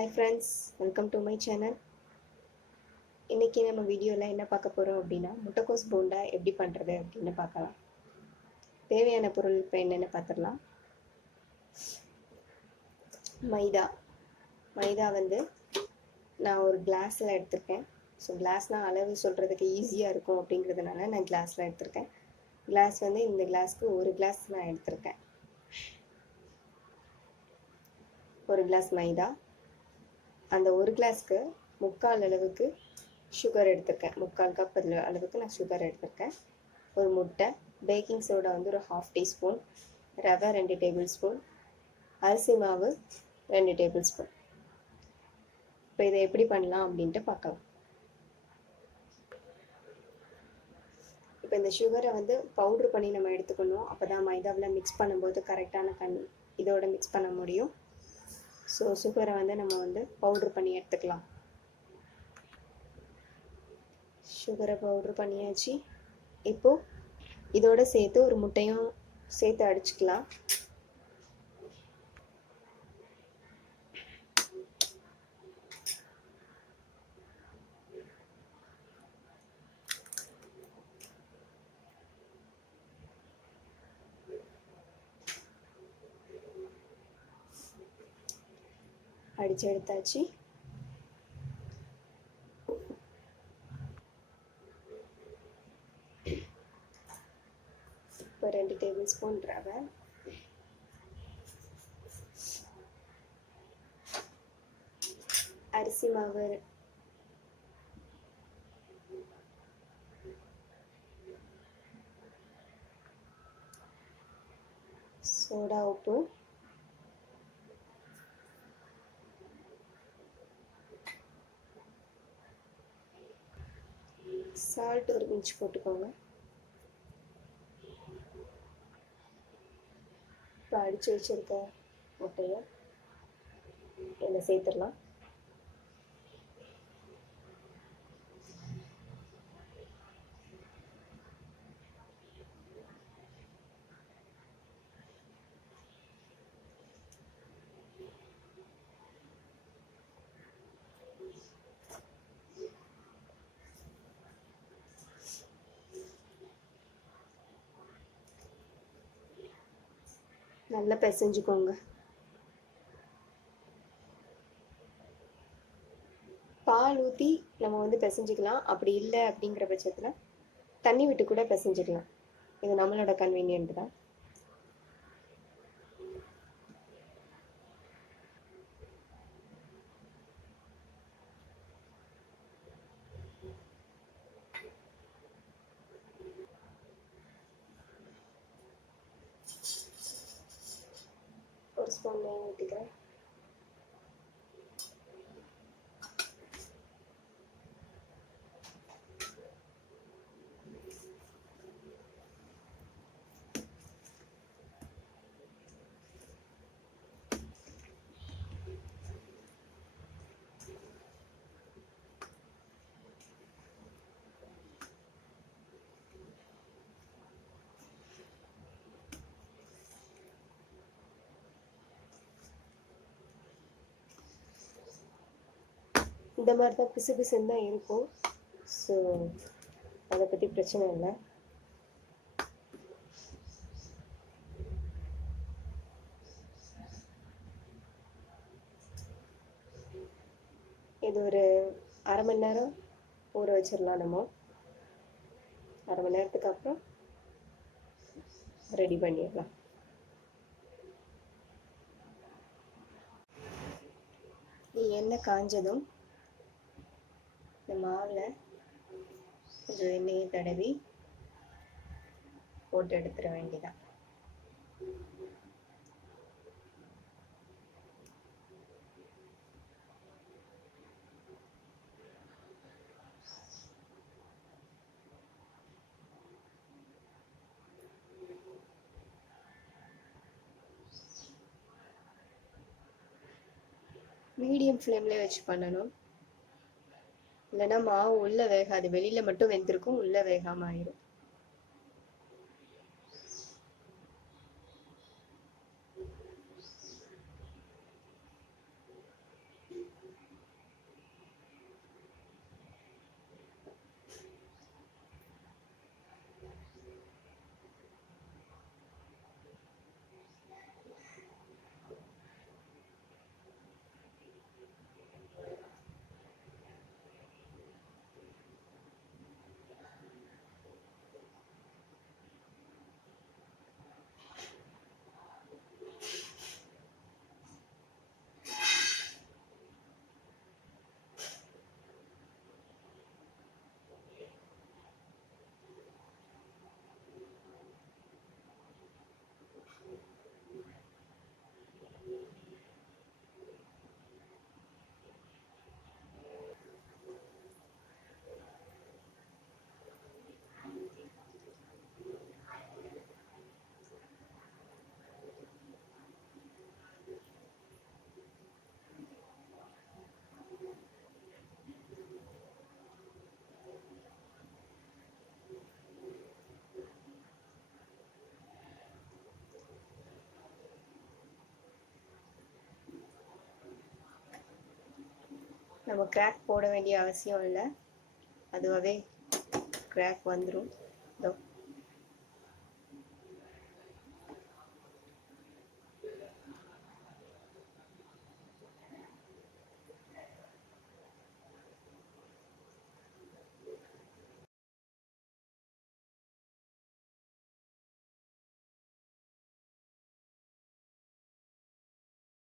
Hi friends, welcome to my channel. இன்னைக்கு நம்ம வீடியோல என்ன பார்க்க போறோம் அப்படின்னா முட்டைக்கோஸ் போண்டா எப்படி பண்றது அப்படின்னு பார்க்கலாம். தேவையான பொருள் இப்போ என்னென்ன பார்த்துடலாம். மைதா வந்து நான் ஒரு கிளாஸில் எடுத்திருக்கேன். ஸோ கிளாஸ்னால் அளவு சொல்கிறதுக்கு ஈஸியாக இருக்கும் அப்படிங்கிறதுனால நான் கிளாஸில் எடுத்திருக்கேன். கிளாஸ் வந்து இந்த கிளாஸ்க்கு ஒரு கிளாஸ் நான் எடுத்திருக்கேன். ஒரு கிளாஸ் மைதா, அந்த ஒரு கிளாஸ்க்கு 3/4 அளவுக்கு சுகர் எடுத்திருக்கேன். 3/4 கப் அளவுக்கு நான் சுகர் எடுத்திருக்கேன். ஒரு முட்டை, பேக்கிங் சோடா வந்து ஒரு 1/2 டீஸ்பூன், ரவை 2 டேபிள் ஸ்பூன், அரிசி மாவு 2 டேபிள் ஸ்பூன். இப்போ இதை எப்படி பண்ணலாம் அப்படின்ட்டு பார்க்கலாம். இப்போ இந்த சுகரை வந்து பவுட்ரு பண்ணி நம்ம எடுத்துக்கணும். அப்போ தான் மைதாவில் மிக்ஸ் பண்ணும்போது கரெக்டான இதோட மிக்ஸ் பண்ண முடியும். ஸோ சுகரை வந்து நம்ம வந்து பவுட்ரு பண்ணி எடுத்துக்கலாம். சுகரை பவுட்ரு பண்ணியாச்சு. இப்போது இதோட சேர்த்து ஒரு முட்டையும் சேர்த்து அடிச்சுக்கலாம். அடிச்சு எடுத்தாச்சு. இப்போ 2 டேபிள் ஸ்பூன் ரவை, அரிசி மாவு, சோடா உப்பு, சால்ட் ஒரு பிஞ்ச் போட்டுக்கோங்க. இப்போ அடித்து வச்சுருக்க முட்டையை இதில் சேர்த்துடலாம். நல்லா பிசைஞ்சுக்கோங்க. பால் ஊற்றி நம்ம வந்து பிசைஞ்சிக்கலாம். அப்படி இல்லை அப்படிங்கிற பட்சத்தில் தண்ணி விட்டு கூட பிசைஞ்சிக்கலாம். இது நம்மளோட கன்வீனியன்ட் தான். ஒரு ஸ்பூன் நெய் ஊற்றிக்கிறேன். இந்த மாதிரி தான் பிசு பிசுன்னு தான் இருக்கும். ஸோ அதை பற்றி பிரச்சனை இல்லை. இது ஒரு 1/2 மணி நேரம் ஊற வச்சிடலாம். நம்ம 1/2 மணி நேரத்துக்கு அப்புறம் ரெடி பண்ணிடலாம். எண்ணெய் காஞ்சதும் இந்த மாவில் கொஞ்சம் எண்ணெயை தடவி போட்டு எடுத்துட வேண்டியதான். மீடியம் ஃப்ளேம்லேயே வச்சு பண்ணணும். இல்லைன்னா மாவு உள்ளே வேகாது, வெளியில் மட்டும் வெந்திருக்கும், உள்ளே வேகாமல் ஆயிடும். நம்ம கிராக் போட வேண்டிய அவசியம் இல்லை, அதுவாகவே கிராக் வந்துடும்.